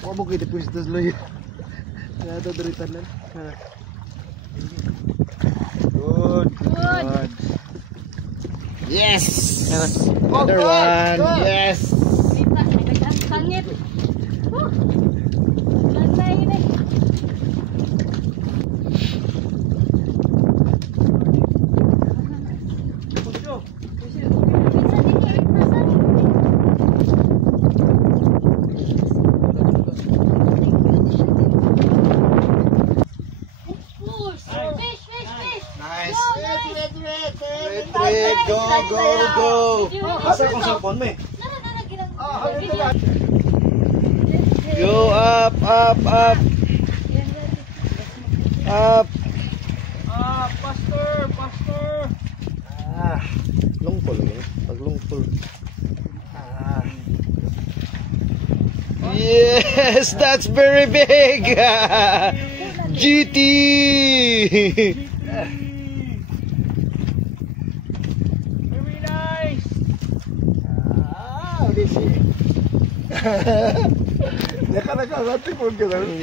Huwag mo kita pwistos loy. Nada duritan lang. Good. Good. Yes! Another one. Yes! Sangit. Lantai ini. Go! Asa kong cellphone mo eh? Go up! Pastor! Lungpol eh. Pag lungpol. Yes! That's very big! GT!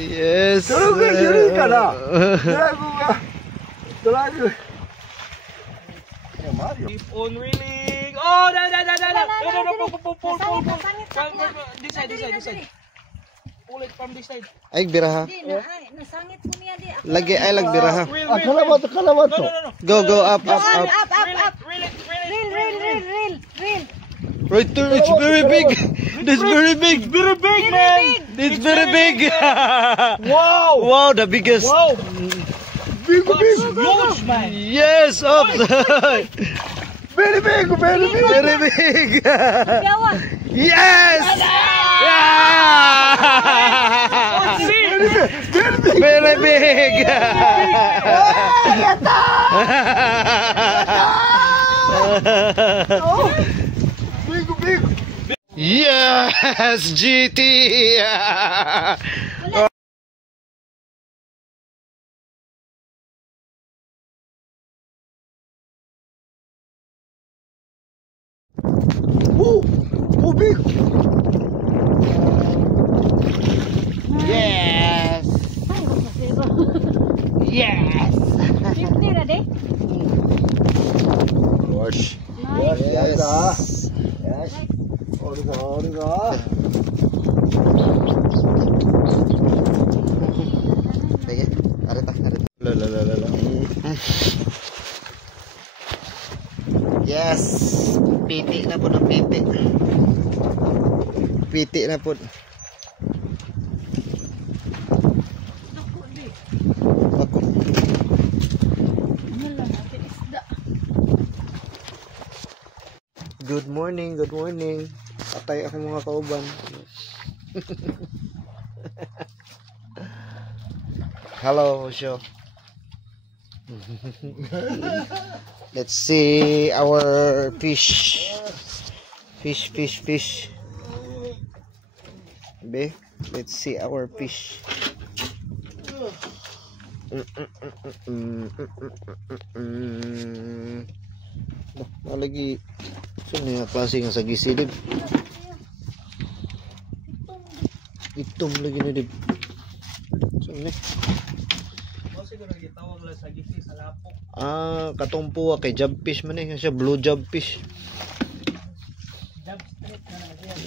Yes. Keep on reeling. Oh, no. This side. Pull it from this side. Ay, biraha. Nasangit ko niya di. Lagi ay lag biraha. Kalawat. No. Go up. Reel. Right there, it's very big. That's very big. Very big, man. It's very big. Wow, the biggest. Wow. Big. Huge, man. Yes, up. Very big. Biawa. Yes. Very big. Big. Yes, GT. Oh, big. Yes. Yes. 50 na de. Wash. Nice. Yes. 어디가. Sige, arita. La. Yes. Piti na po ng piti. Piti na po. Ako. Good morning. Patay ako mga kauban. Hello, show. Let's see our fish. Fish. Be, let's see our fish. Lagi saan yung klase nga sa gisilid? Itom lagi na dib. Saan ni? Siguro gitawag lang sa gisi sa lapok. Katumpo kay jobfish man eh. Siya blue jobfish. Job straight na siya.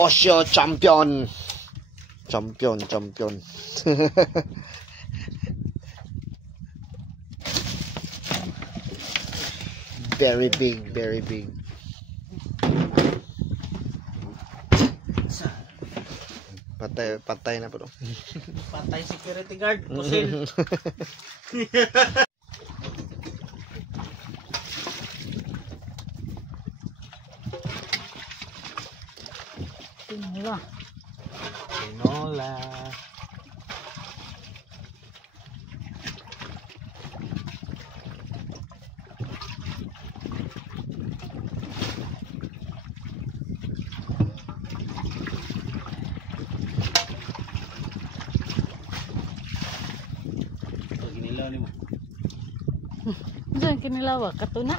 Osho champion. Very big. Patay na po. Patay security guard. Pusil. Tinola. Diyan kinilawa katuna.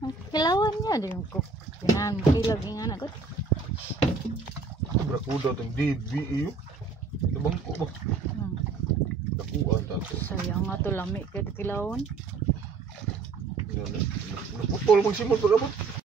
Ang kilawan niya din ko. Pinan kilag nga na gud. Ito brakuda itong DB iyo. Nabangko ba? Hmm. Nakuhaan tato. Sayang nga to lami kay kilawon. Naputol mong simot pag-abot.